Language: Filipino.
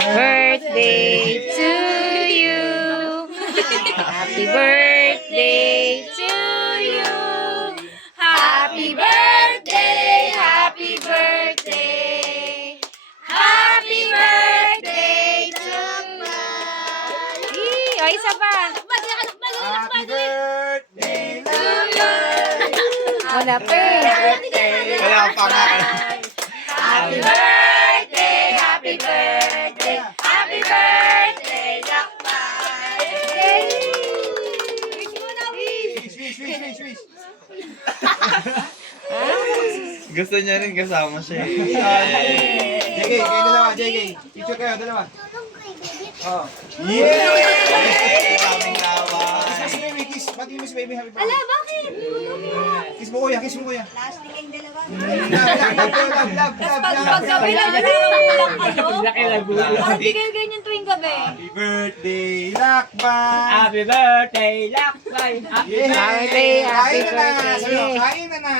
birthday to you. Happy birthday to you. Happy birthday, happy birthday. Happy birthday to you. O, isa pa. Happy birthday to Wala pa eh. Wala pa nga. Happy birthday, happy birthday, happy birthday, Jakmay. Wish. Gusto niya rin kasama siya. JK, kayo dalawa, JK. Picture kayo, dalawa. Oh. Yeah! Daming lawan. Kiss mo si baby, kiss. Pati mo si baby, happy birthday. Ala, bakit? Kiss mo kuya, kiss mo kuya. Last week ang dalawa. Love. Paggabi lang lang kayo. Laki na gulo. Parang di kayo ganyan tuwing gabi. Happy birthday, Lakban! Happy birthday, Lakbay. Happy Yeah! Happy Kain na na! birthday. Sabi mo, kain na na!